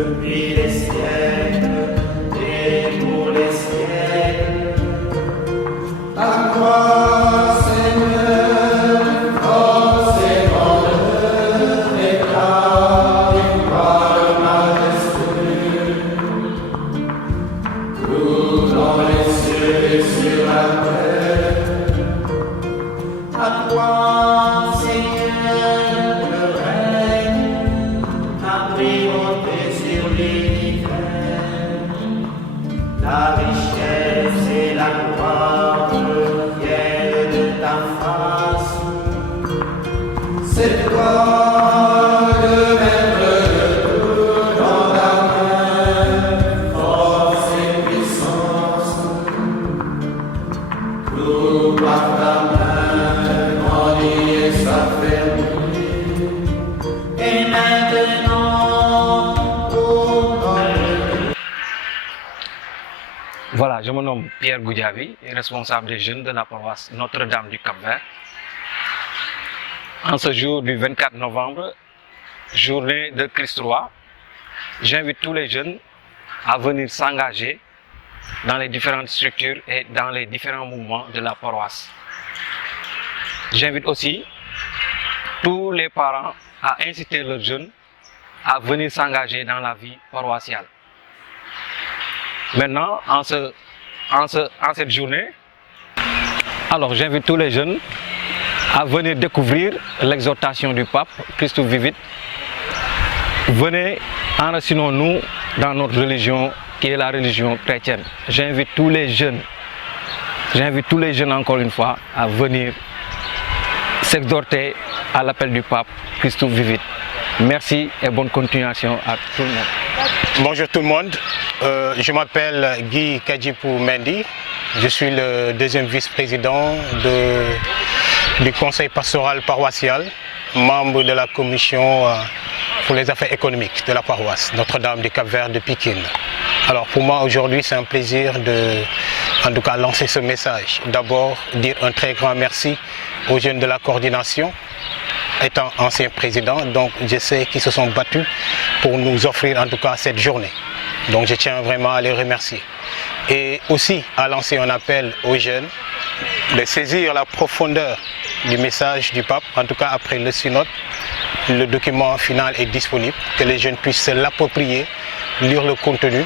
depuis les siècles et pour les siècles. À toi, Seigneur, force et grandeur, éclat et gloire majestueux. Tout dans les cieux et sur la terre. À toi, Seigneur, le règne, la primauté sur l'univers. La richesse et la gloire viennent de ta face. C'est toi le maître de tout dans ta main, force et puissance. Tout par ta main, grandit et s'affermit. Et maintenant, Voilà, je me nomme Pierre Goudiaby, responsable des jeunes de la paroisse Notre-Dame du Cap-Vert. En ce jour du 24 novembre, journée de Christ roi, j'invite tous les jeunes à venir s'engager dans les différentes structures et dans les différents mouvements de la paroisse. J'invite aussi tous les parents à inciter leurs jeunes à venir s'engager dans la vie paroissiale. Maintenant, en cette journée, alors j'invite tous les jeunes à venir découvrir l'exhortation du pape, Christus vivit. Venez, enracinons-nous dans notre religion qui est la religion chrétienne. J'invite tous les jeunes encore une fois à venir s'exhorter à l'appel du pape, Christus vivit. Merci et bonne continuation à tout le monde. Bonjour tout le monde, je m'appelle Guy Kadjipou Mendy, je suis le deuxième vice-président du conseil pastoral paroissial, membre de la commission pour les affaires économiques de la paroisse Notre-Dame du Cap-Vert de Pikine. Alors pour moi aujourd'hui c'est un plaisir de en tout cas lancer ce message. D'abord dire un très grand merci aux jeunes de la coordination. Étant ancien président, donc je sais qu'ils se sont battus pour nous offrir en tout cas cette journée. Donc je tiens vraiment à les remercier. Et aussi à lancer un appel aux jeunes de saisir la profondeur du message du pape, en tout cas après le synode. Le document final est disponible, que les jeunes puissent se l'approprier, lire le contenu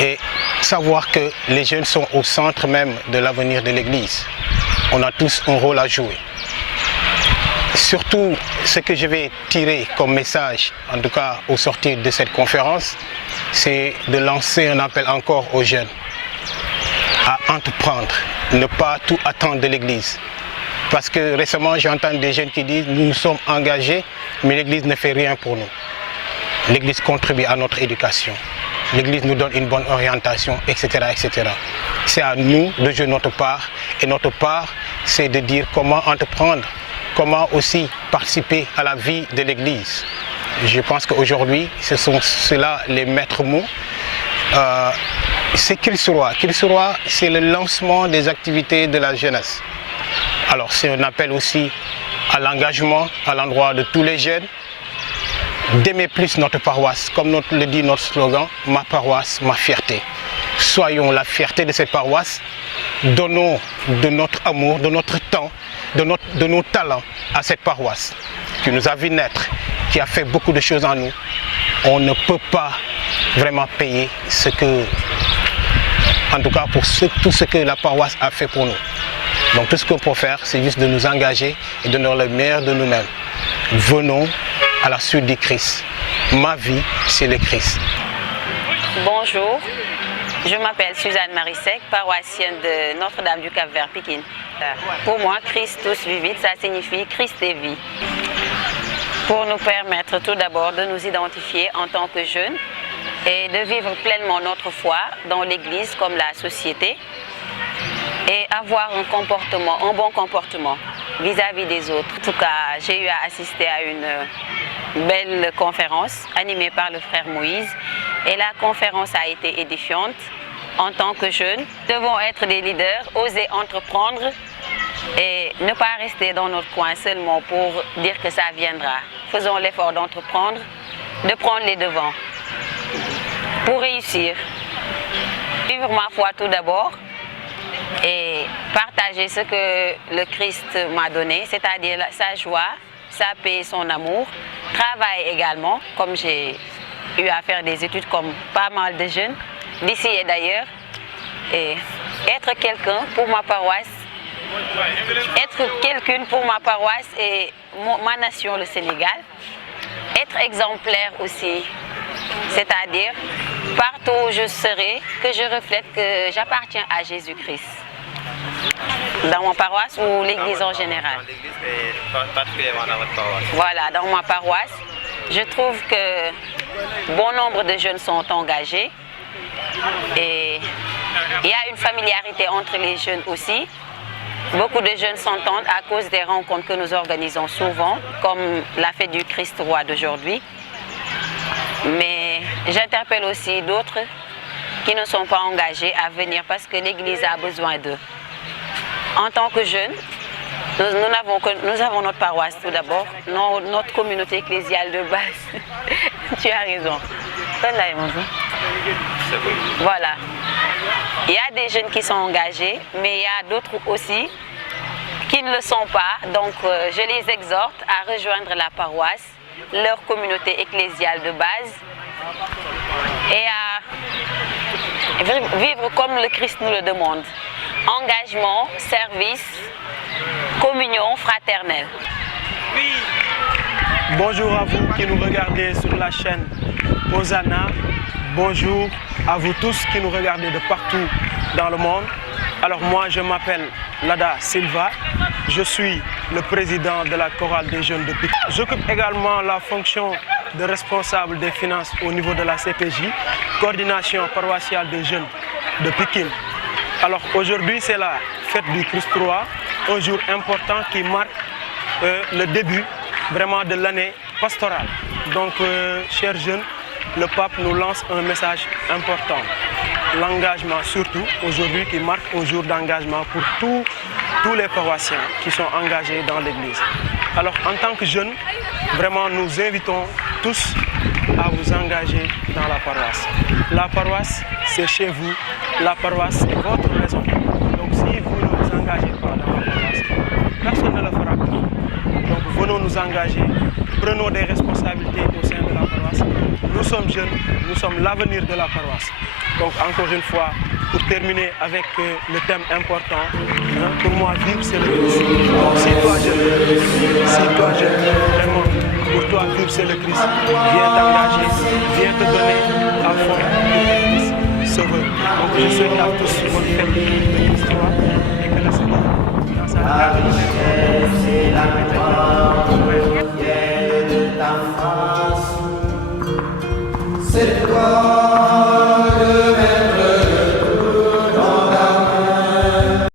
et savoir que les jeunes sont au centre même de l'avenir de l'Église. On a tous un rôle à jouer. Surtout, ce que je vais tirer comme message, en tout cas au sortir de cette conférence, c'est de lancer un appel encore aux jeunes à entreprendre, ne pas tout attendre de l'Église. Parce que récemment, j'entends des jeunes qui disent « nous nous sommes engagés, mais l'Église ne fait rien pour nous ». L'Église contribue à notre éducation. L'Église nous donne une bonne orientation, etc. etc. C'est à nous de jouer notre part. Et notre part, c'est de dire comment entreprendre, comment aussi participer à la vie de l'Église. Je pense qu'aujourd'hui, ce sont ceux-là les maîtres mots. C'est Christ roi. Christ roi, c'est le lancement des activités de la jeunesse. Alors c'est un appel aussi à l'engagement à l'endroit de tous les jeunes, d'aimer plus notre paroisse, comme le dit notre slogan, ma paroisse, ma fierté. Soyons la fierté de cette paroisse, donnons de notre amour, de notre temps, de nos talents à cette paroisse qui nous a vu naître, qui a fait beaucoup de choses en nous. On ne peut pas vraiment payer ce que, en tout cas pour tout ce que la paroisse a fait pour nous. Donc tout ce qu'on peut faire, c'est juste de nous engager et de donner le meilleur de nous-mêmes. Venons à la suite du Christ. Ma vie, c'est le Christ. Bonjour, je m'appelle Suzanne Marissec, paroissienne de Notre-Dame du Cap-Vert, Pikine. Pour moi, Christus vivit, ça signifie Christ est vie. Pour nous permettre tout d'abord de nous identifier en tant que jeunes et de vivre pleinement notre foi dans l'Église comme la société et avoir un bon comportement vis-à-vis des autres. En tout cas, j'ai eu à assister à une belle conférence animée par le frère Moïse et la conférence a été édifiante. En tant que jeunes, nous devons être des leaders, oser entreprendre et ne pas rester dans notre coin seulement pour dire que ça viendra. Faisons l'effort d'entreprendre, de prendre les devants. pour réussir. Vivre ma foi tout d'abord et partager ce que le Christ m'a donné, c'est-à-dire sa joie, sa paix et son amour. Travailler également, comme j'ai eu à faire des études comme pas mal de jeunes, d'ici et d'ailleurs. Et être quelqu'un pour ma paroisse, être quelqu'une pour ma paroisse et ma nation, le Sénégal. Être exemplaire aussi, c'est-à-dire partout où je serai, que je reflète que j'appartiens à Jésus-Christ. Dans ma paroisse ou l'église en général. Dans l'église, mais particulièrement dans votre paroisse. Voilà, dans ma paroisse, je trouve que bon nombre de jeunes sont engagés et il y a une familiarité entre les jeunes aussi. Beaucoup de jeunes s'entendent à cause des rencontres que nous organisons souvent, comme la fête du Christ roi d'aujourd'hui. Mais j'interpelle aussi d'autres qui ne sont pas engagés à venir parce que l'Église a besoin d'eux. En tant que jeunes, nous avons notre paroisse tout d'abord, notre communauté ecclésiale de base. Tu as raison. Voilà. Il y a des jeunes qui sont engagés, mais il y a d'autres aussi qui ne le sont pas. Donc je les exhorte à rejoindre la paroisse, leur communauté ecclésiale de base et à vivre comme le Christ nous le demande. Engagement, service, communion fraternelle. Bonjour à vous qui nous regardez sur la chaîne Hosanna. Bonjour à vous tous qui nous regardez de partout dans le monde. Alors moi, je m'appelle Lada Silva. Je suis le président de la chorale des jeunes de Pikine. J'occupe également la fonction de responsable des finances au niveau de la CPJ, coordination paroissiale des jeunes de Pikine. Alors aujourd'hui, c'est la fête du Christ roi, un jour important qui marque le début vraiment de l'année pastorale. Donc, chers jeunes, le pape nous lance un message important. L'engagement surtout, aujourd'hui, qui marque un jour d'engagement pour tous les paroissiens qui sont engagés dans l'Église. Alors, en tant que jeunes, vraiment, nous invitons tous à vous engager dans la paroisse. La paroisse, c'est chez vous. La paroisse, c'est votre maison. Donc, si vous ne vous engagez pas dans la paroisse, personne ne le fera pour vous. Donc, venons nous engager, prenons des responsabilités au sein de la paroisse. Nous sommes jeunes, nous sommes l'avenir de la paroisse. Donc, encore une fois, pour terminer avec le thème important, pour moi, vivre, c'est le Christ. Donc, si toi, jeune, vraiment, pour toi, vivre, c'est le Christ, viens t'engager, viens te donner à fond pour que Christ se veut. Donc, je souhaite à tous une bonne fête de Christ et que le Seigneur, dans sa grâce,